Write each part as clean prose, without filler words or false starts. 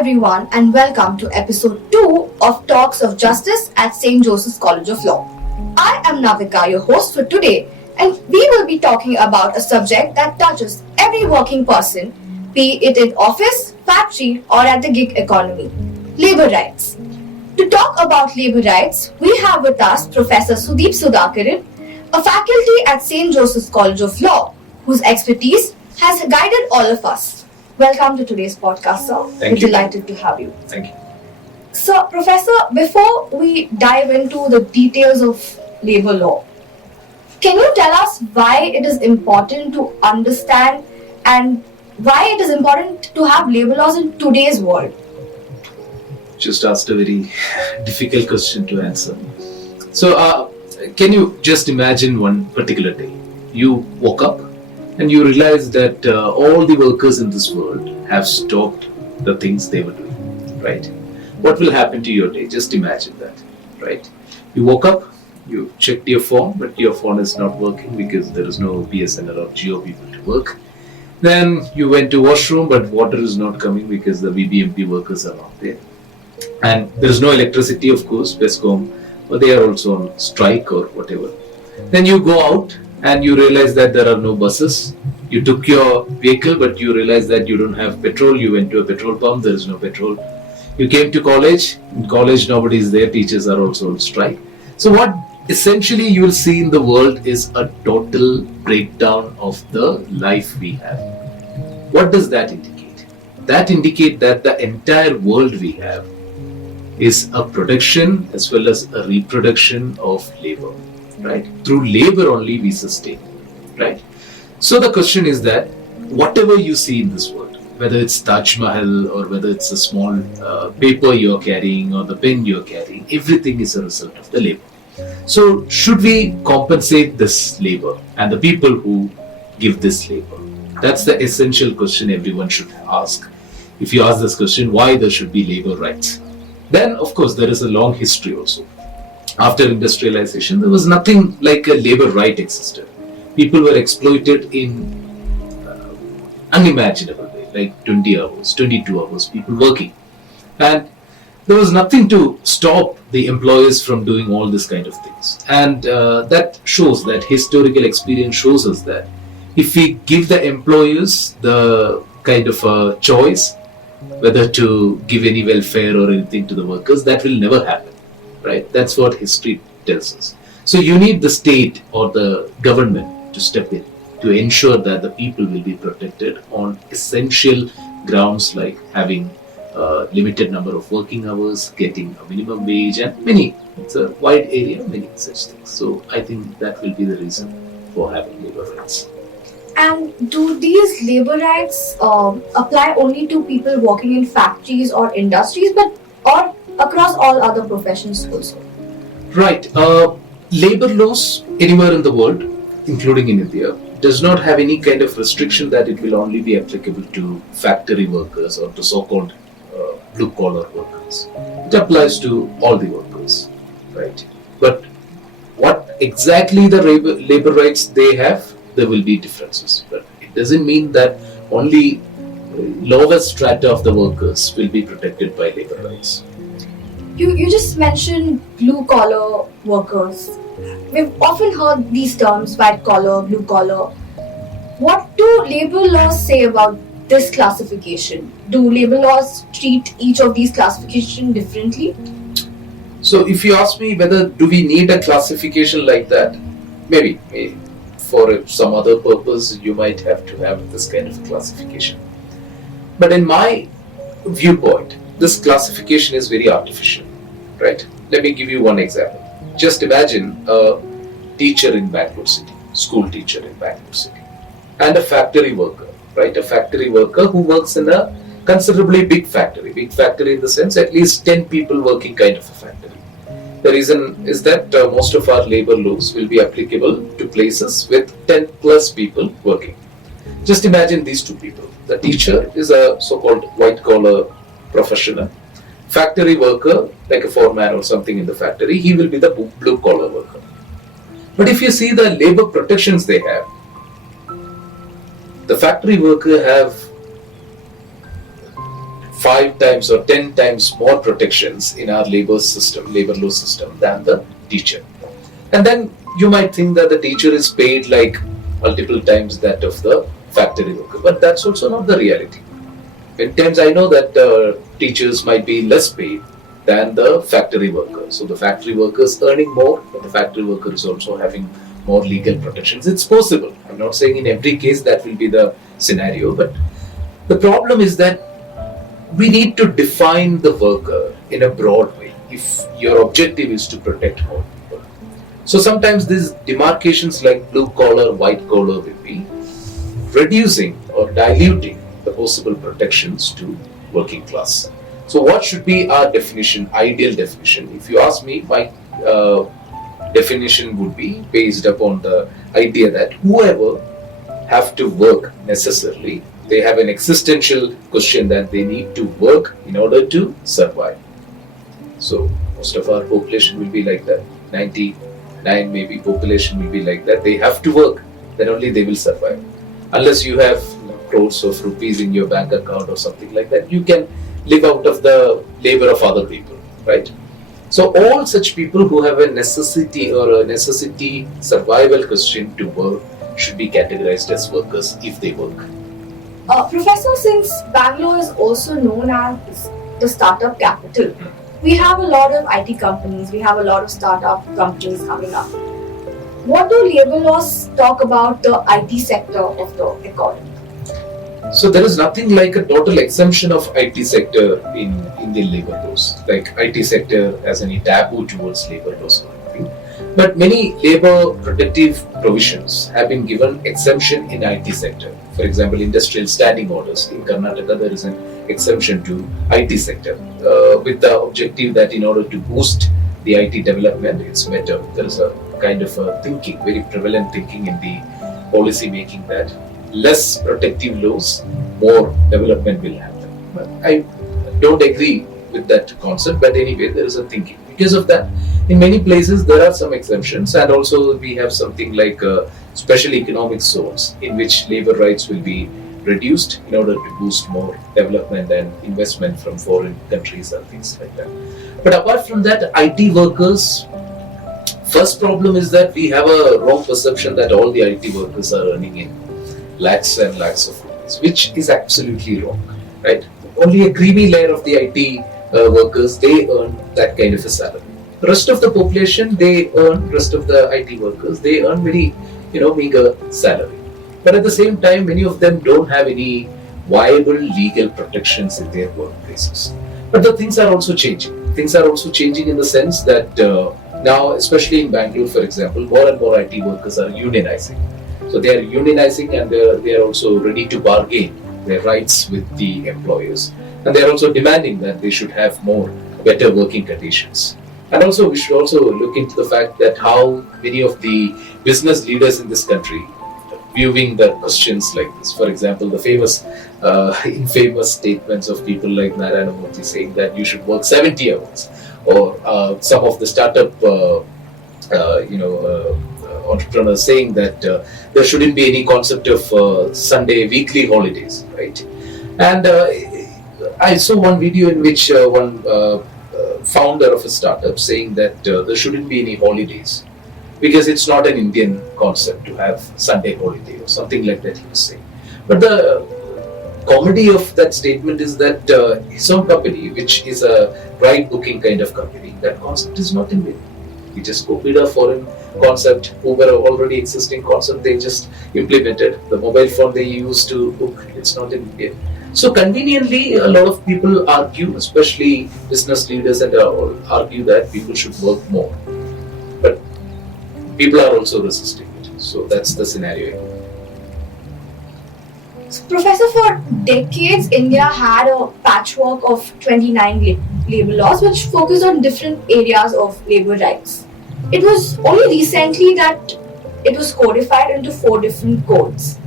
everyone, and welcome to episode 2 of Talks of Justice at St. Joseph's College of Law. I am Navika, your host for today, and we will be talking about a subject that touches every working person, be it in office, factory, or at the gig economy: labor rights. To talk about labor rights, we have with us Professor Sudeep Sudhakaran, a faculty at St. Joseph's College of Law, whose expertise has guided all of us. Welcome to today's podcast, sir. Thank you. We're delighted to have you. Thank you. So, Professor, before we dive into the details of labor law, can you tell us why it is important to understand and why it is important to have labor laws in today's world? Just asked a very difficult question to answer. So, can you just imagine one particular day? You woke up and you realize that all the workers in this world have stopped the things they were doing, right? What will happen to your day? Just imagine that, right? You woke up, you checked your phone, but your phone is not working because there is no BSNL or Jio people to work. Then you went to washroom, but water is not coming because the VBMP workers are not there. And there is no electricity, of course, Bescom, but they are also on strike or whatever. Then you go out and you realize that there are no buses. You took your vehicle, but you realize that you don't have petrol. You went to a petrol pump, there is no petrol. You came to college. In college, nobody is there. Teachers are also on strike. So what essentially you will see in the world is a total breakdown of the life we have. What does that indicate? That indicates that the entire world we have is a production as well as a reproduction of labor, right? Through labor only we sustain, right? So the question is that whatever you see in this world, whether it's Taj Mahal or whether it's a small paper you're carrying or the pen you're carrying, everything is a result of the labor. So should we compensate this labor and the people who give this labor? That's the essential question everyone should ask. If you ask this question, why there should be labor rights? Then, of course, there is a long history also. After industrialization, there was nothing like a labor right existed. People were exploited in unimaginable way, like 20 hours, 22 hours, people working. And there was nothing to stop the employers from doing all this kind of things. And that shows that historical experience shows us that if we give the employers the kind of a choice, whether to give any welfare or anything to the workers, that will never happen, right? That's what history tells us. So you need the state or the government to step in to ensure that the people will be protected on essential grounds like having a limited number of working hours, getting a minimum wage, and many. It's a wide area, many such things. So I think that will be the reason for having labor rights. And do these labor rights apply only to people working in factories or industries, or across all other professions also? Right. Labor laws anywhere in the world, including in India, does not have any kind of restriction that it will only be applicable to factory workers or to so-called blue-collar workers. It applies to all the workers, right? But what exactly the labor rights they have, there will be differences. But it doesn't mean that only lower strata of the workers will be protected by labor rights. You just mentioned blue-collar workers. We've often heard these terms, white-collar, blue-collar. What do labor laws say about this classification? Do labor laws treat each of these classifications differently? So if you ask me whether do we need a classification like that, maybe for some other purpose you might have to have this kind of classification. But in my viewpoint, this classification is very artificial, right? Let me give you one example. Just imagine a teacher in Bangalore City, school teacher in Bangalore City, and a factory worker, right? A factory worker who works in a considerably big factory in the sense at least 10 people working kind of a factory. The reason is that most of our labor laws will be applicable to places with 10 plus people working. Just imagine these two people. The teacher is a so-called white-collar professional. Factory worker, like a foreman or something in the factory, he will be the blue-collar worker. But if you see the labor protections they have, the factory worker have 5 times or 10 times more protections in our labor law system than the teacher. And then you might think that the teacher is paid like multiple times that of the factory worker, but that's also not the reality. Many times I know that teachers might be less paid than the factory worker. So the factory worker is earning more, but the factory worker is also having more legal protections. It's possible. I'm not saying in every case that will be the scenario, but the problem is that we need to define the worker in a broad way if your objective is to protect more people. So sometimes these demarcations like blue collar, white collar will be reducing or diluting the possible protections to working class. So what should be our definition, ideal definition? If you ask me, my definition would be based upon the idea that whoever have to work necessarily, they have an existential question that they need to work in order to survive. So most of our population will be like that. 99 maybe population will be like that. They have to work, then only they will survive. Unless you have crores of rupees in your bank account or something like that, you can live out of the labor of other people, right? So all such people who have a necessity or a necessity survival question to work should be categorized as workers if they work. Professor, since Bangalore is also known as the startup capital, we have a lot of IT companies, we have a lot of startup companies coming up. What do labor laws talk about the IT sector of the economy? So there is nothing like a total exemption of IT sector in Indian labor laws. Like IT sector has any taboo towards labor laws or anything. But many labor protective provisions have been given exemption in IT sector. For example, industrial standing orders. In Karnataka, there is an exemption to IT sector with the objective that in order to boost the IT development, it's better. There is a kind of a thinking, very prevalent thinking in the policy making that less protective laws, more development will happen. But I don't agree with that concept, but anyway, there is a thinking. Because of that, in many places there are some exemptions, and also we have something like special economic zones in which labor rights will be reduced in order to boost more development and investment from foreign countries and things like that. But apart from that, IT workers, first problem is that we have a wrong perception that all the IT workers are earning in lakhs and lakhs of rupees, which is absolutely wrong, right? Only a creamy layer of the IT workers, they earn that kind of a salary. The rest of the population, rest of the IT workers, they earn very, meager salary. But at the same time, many of them don't have any viable legal protections in their workplaces. But the things are also changing. Things are also changing in the sense that now, especially in Bangalore, for example, more and more IT workers are unionizing. So they are unionizing, and they are also ready to bargain their rights with the employers. And they are also demanding that they should have better working conditions. And also, we should also look into the fact that how many of the business leaders in this country viewing the questions like this. For example, the infamous statements of people like Narayana Murthy saying that you should work 70 hours, or some of the startup, entrepreneurs saying that there shouldn't be any concept of Sunday weekly holidays, right? And I saw one video in which one founder of a startup saying that there shouldn't be any holidays because it's not an Indian concept to have Sunday holiday or something like that, he was saying. But the comedy of that statement is that his own company, which is a ride booking kind of company, that concept is not Indian. He just copied a foreign concept, Uber already existing concept, they just implemented. The mobile phone they used to book, it's not in India. So conveniently, a lot of people argue, especially business leaders, and argue that people should work more. But people are also resisting it. So that's the scenario. So, Professor, for decades, India had a patchwork of 29 labor laws which focused on different areas of labor rights. It was only recently that it was codified into 4 different codes.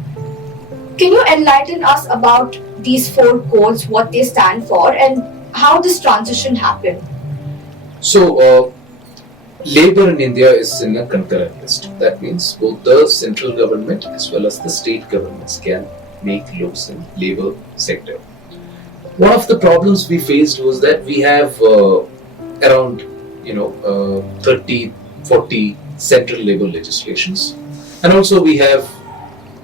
Can you enlighten us about these 4 codes, what they stand for, and how this transition happened? So, labor in India is in a concurrent list. That means both the central government as well as the state governments can make laws in labor sector. One of the problems we faced was that we have around 30, 40 central labor legislations, and also we have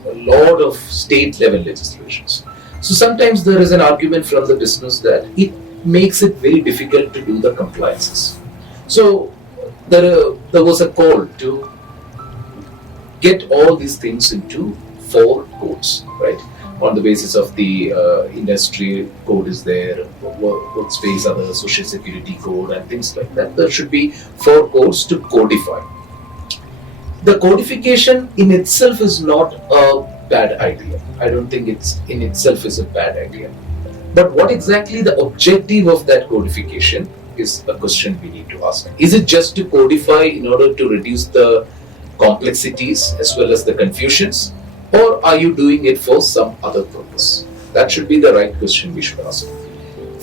a lot of state level legislations. So sometimes there is an argument from the business that it makes it very difficult to do the compliances. So there was a call to get all these things into four codes, right? On the basis of the industry code is there, workspace, other social security code, and things like that. There should be four codes to codify. The codification in itself is not a bad idea. I don't think it's in itself is a bad idea. But what exactly the objective of that codification is a question we need to ask. Is it just to codify in order to reduce the complexities as well as the confusions, or are you doing it for some other purpose? That should be the right question we should ask.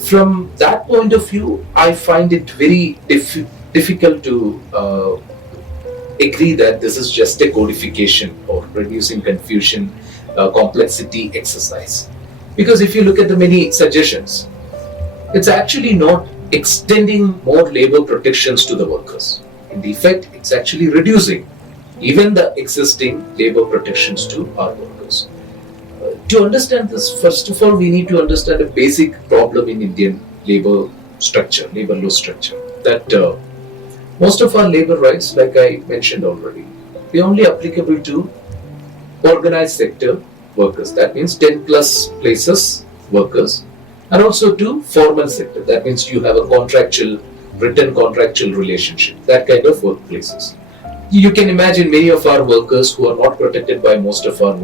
From that point of view, I find it very difficult to agree that this is just a codification or reducing confusion, complexity exercise. Because if you look at the many suggestions, it's actually not extending more labor protections to the workers. In effect, it's actually reducing even the existing labor protections to our workers. To understand this, first of all, we need to understand a basic problem in Indian labor structure, labor law structure, that most of our labor rights, like I mentioned already, they're only applicable to organized sector workers. That means 10 plus places workers, and also to formal sector. That means you have a written contractual relationship, that kind of workplaces. You can imagine many of our workers who are not protected by most of our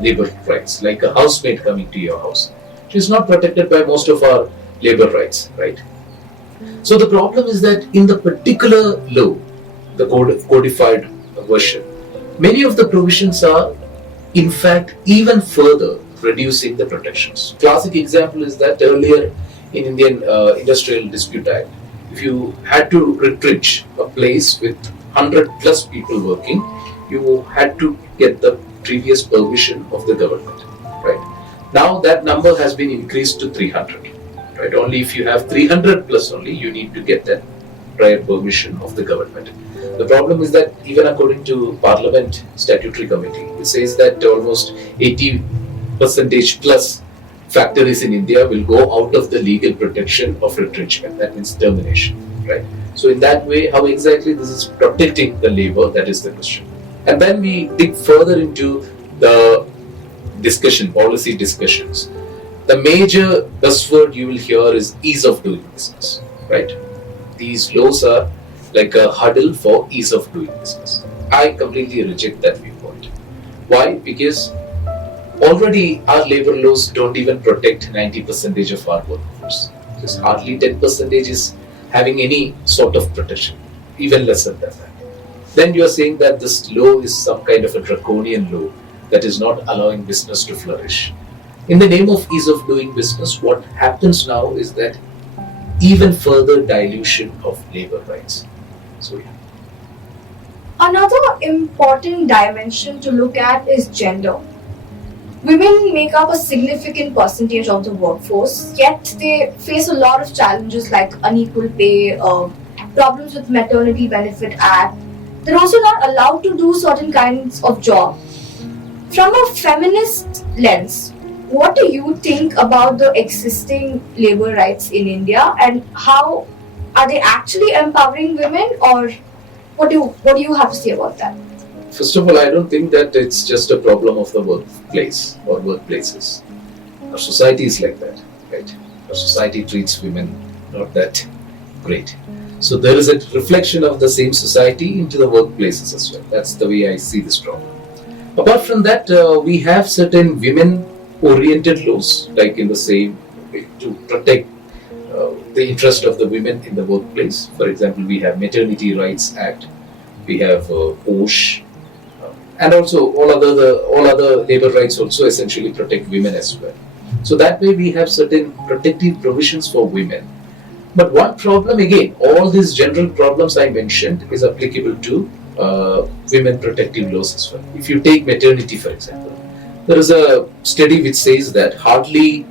labor rights, like a housemaid coming to your house. She is not protected by most of our labor rights, right? So the problem is that in the particular law, the codified version, many of the provisions are in fact even further reducing the protections. Classic example is that earlier in Indian Industrial Dispute Act, if you had to retrench a place with 100 plus people working, you had to get the previous permission of the government, right? Now that number has been increased to 300, right? Only if you have 300 plus only, you need to get that prior permission of the government. The problem is that even according to Parliament Statutory Committee, it says that almost 80% plus factories in India will go out of the legal protection of retrenchment. That means termination, right? So in that way, how exactly this is protecting the labor, that is the question. And then we dig further into the discussion, policy discussions. The major buzzword you will hear is ease of doing business, right? These laws are like a hurdle for ease of doing business. I completely reject that viewpoint. Why? Because already our labor laws don't even protect 90% of our workforce. Just hardly 10% is having any sort of protection, even lesser than that. Then you are saying that this law is some kind of a draconian law that is not allowing business to flourish. In the name of ease of doing business, what happens now is that even further dilution of labor rights. So yeah. Another important dimension to look at is gender. Women make up a significant percentage of the workforce, yet they face a lot of challenges like unequal pay, problems with Maternity Benefit Act. They're also not allowed to do certain kinds of job. From a feminist lens, what do you think about the existing labor rights in India, and how are they actually empowering women, or what do you have to say about that? First of all, I don't think that it's just a problem of the workplace or workplaces. Our society is like that, right? Our society treats women not that great. So there is a reflection of the same society into the workplaces as well. That's the way I see this problem. Apart from that, we have certain women-oriented laws, like in the same way, to protect the interest of the women in the workplace. For example, we have Maternity Rights Act, we have OSH, and also all other labor rights also essentially protect women as well. So that way we have certain protective provisions for women. But one problem, again, all these general problems I mentioned is applicable to women protective laws as well. If you take maternity, for example, there is a study which says that hardly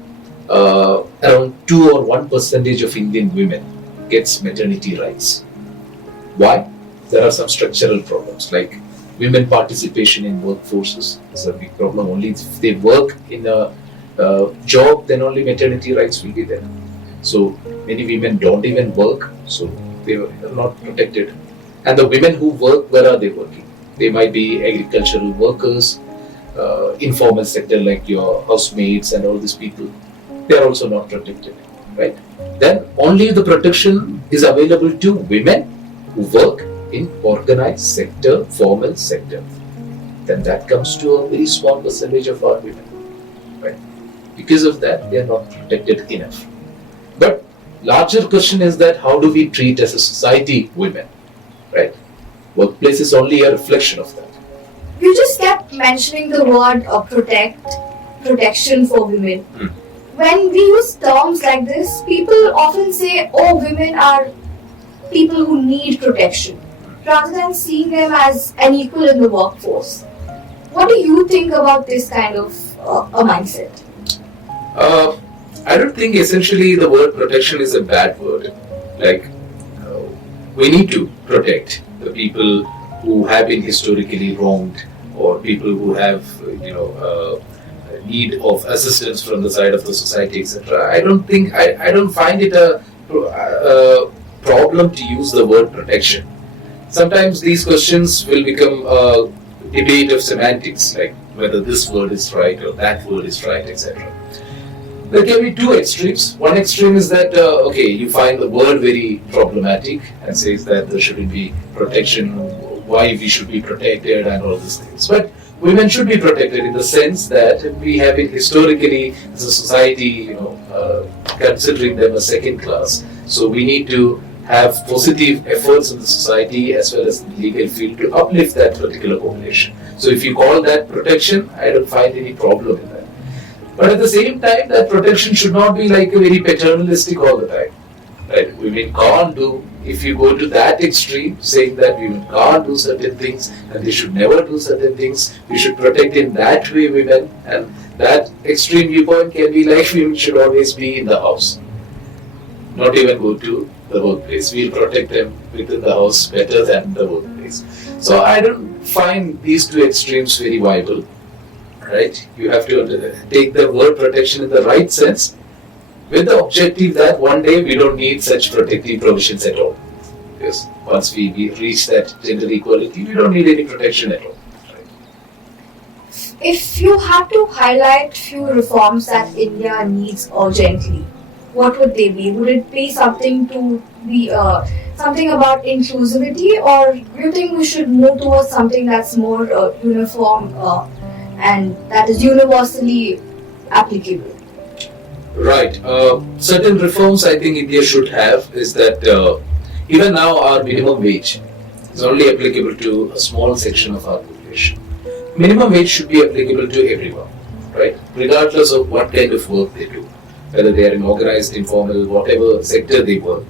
around 2 or 1% of Indian women gets maternity rights. Why? There are some structural problems like women participation in workforces is a big problem. Only if they work in a job, then only maternity rights will be there. So many women don't even work, so they are not protected. And the women who work, where are they working? They might be agricultural workers, informal sector like your housemaids and all these people. They are also not protected, right? Then only the protection is available to women who work in organized sector, formal sector. Then that comes to a very small percentage of our women, right? Because of that, they are not protected enough. But larger question is that how do we treat as a society women, right? Workplace is only a reflection of that. You just kept mentioning the word protection for women. When we use terms like this, people often say, oh, women are people who need protection, rather than seeing them as an equal in the workforce. What do you think about this kind of a mindset? I don't think essentially the word protection is a bad word. Like, we need to protect the people who have been historically wronged or people who have, need of assistance from the side of the society, etc. I don't find it a problem to use the word protection. Sometimes these questions will become a debate of semantics, like whether this word is right or that word is right, etc. There can be two extremes. One extreme is that, you find the word very problematic and says that there shouldn't be protection, why we should be protected and all these things. But women should be protected in the sense that we have been historically, as a society, considering them a second class. So we need to have positive efforts in the society as well as in the legal field to uplift that particular population. So if you call that protection, I don't find any problem in that. But at the same time, that protection should not be like a very paternalistic all the time. Right? Women can't do, if you go to that extreme, saying that women can't do certain things and they should never do certain things, we should protect in that way women, and that extreme viewpoint can be like women should always be in the house, not even go to the workplace. We'll protect them within the house better than the workplace. So I don't find these two extremes very viable. Right? You have to take the word protection in the right sense with the objective that one day we don't need such protective provisions at all. Because once we reach that gender equality, we don't need any protection at all. Right? If you had to highlight few reforms that India needs urgently, what would they be? Would it be something to be something about inclusivity, or do you think we should move towards something that's more uniform and that is universally applicable? Right. Certain reforms I think India should have is that even now our minimum wage is only applicable to a small section of our population. Minimum wage should be applicable to everyone, right? Regardless of what kind of work they do, whether they are in organized, informal, whatever sector they work.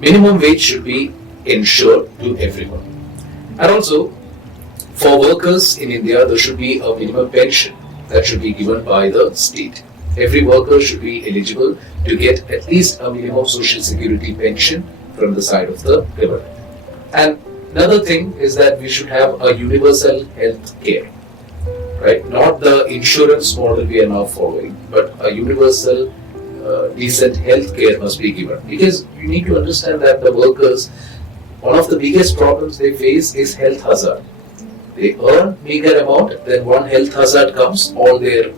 Minimum wage should be ensured to everyone. And also, for workers in India, there should be a minimum pension that should be given by the state. Every worker should be eligible to get at least a minimum social security pension from the side of the government. And another thing is that we should have a universal health care, right? Not the insurance model we are now following, but a universal decent health care must be given. Because you need to understand that the workers, one of the biggest problems they face is health hazard. They earn meager amount, then one health hazard comes, all their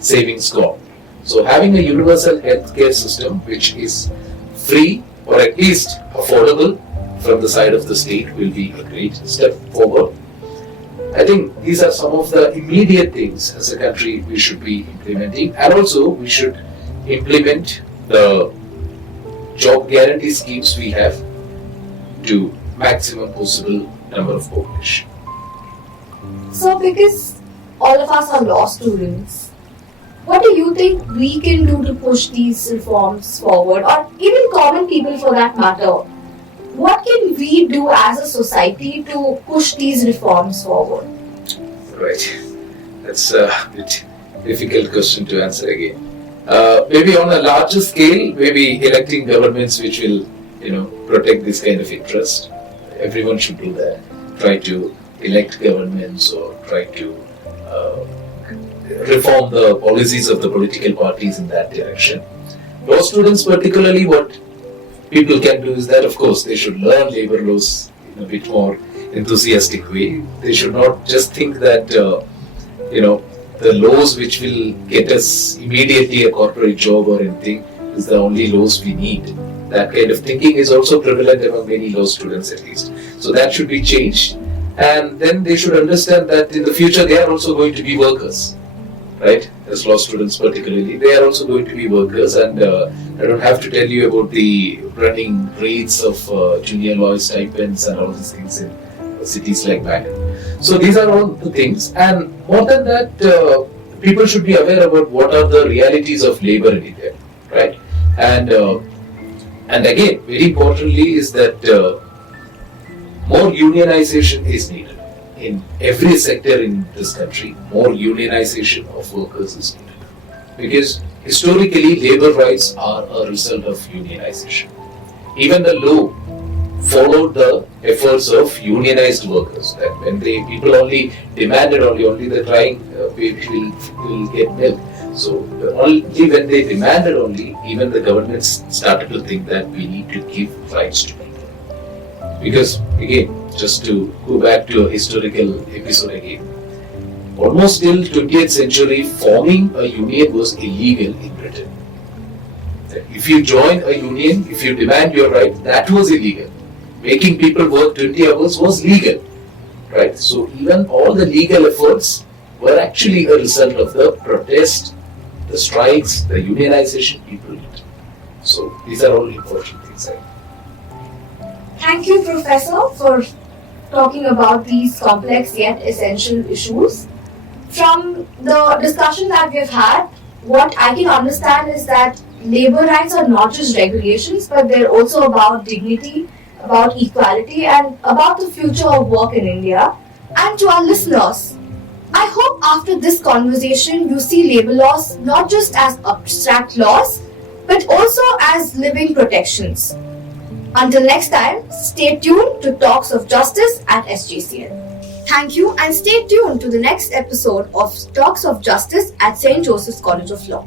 savings gone. So having a universal healthcare system which is free or at least affordable from the side of the state will be a great step forward. I think these are some of the immediate things as a country we should be implementing, and also we should implement the job guarantee schemes we have to maximum possible number of population. So, because all of us are law students, what do you think we can do to push these reforms forward, or even common people for that matter? What can we do as a society to push these reforms forward? Right. That's a bit difficult question to answer again. Maybe on a larger scale, maybe electing governments which will, protect this kind of interest. Everyone should do that. Try to elect governments or try to reform the policies of the political parties in that direction. Law students, particularly, what people can do is that, of course, they should learn labor laws in a bit more enthusiastic way. They should not just think that, the laws which will get us immediately a corporate job or anything is the only laws we need. That kind of thinking is also prevalent among many law students, at least. So that should be changed. And then they should understand that in the future they are also going to be workers, right? As law students particularly, they are also going to be workers, and I don't have to tell you about the running rates of junior lawyer stipends and all these things in cities like Bangalore. So these are all the things, and more than that, people should be aware about what are the realities of labor in India, right? And again, very importantly, is that more unionization is needed in every sector in this country. More unionization of workers is needed, because historically labor rights are a result of unionization. Even the law followed the efforts of unionized workers. That when people only demanded only the crying baby will get milk. So only when they demanded only, even the governments started to think that we need to give rights to people. Because again, just to go back to a historical episode again, almost till 20th century, forming a union was illegal in Britain. If you join a union, if you demand your right, that was illegal. Making people work 20 hours was legal, right? So even all the legal efforts were actually a result of the protest, the strikes, the unionization people did. So these are all important things. Thank you, Professor, for talking about these complex yet essential issues. From the discussion that we've had, what I can understand is that labor rights are not just regulations, but they're also about dignity, about equality, and about the future of work in India. And to our listeners, I hope after this conversation you see labor laws not just as abstract laws, but also as living protections. Until next time, stay tuned to Talks of Justice at SJCL. Thank you, and stay tuned to the next episode of Talks of Justice at St. Joseph's College of Law.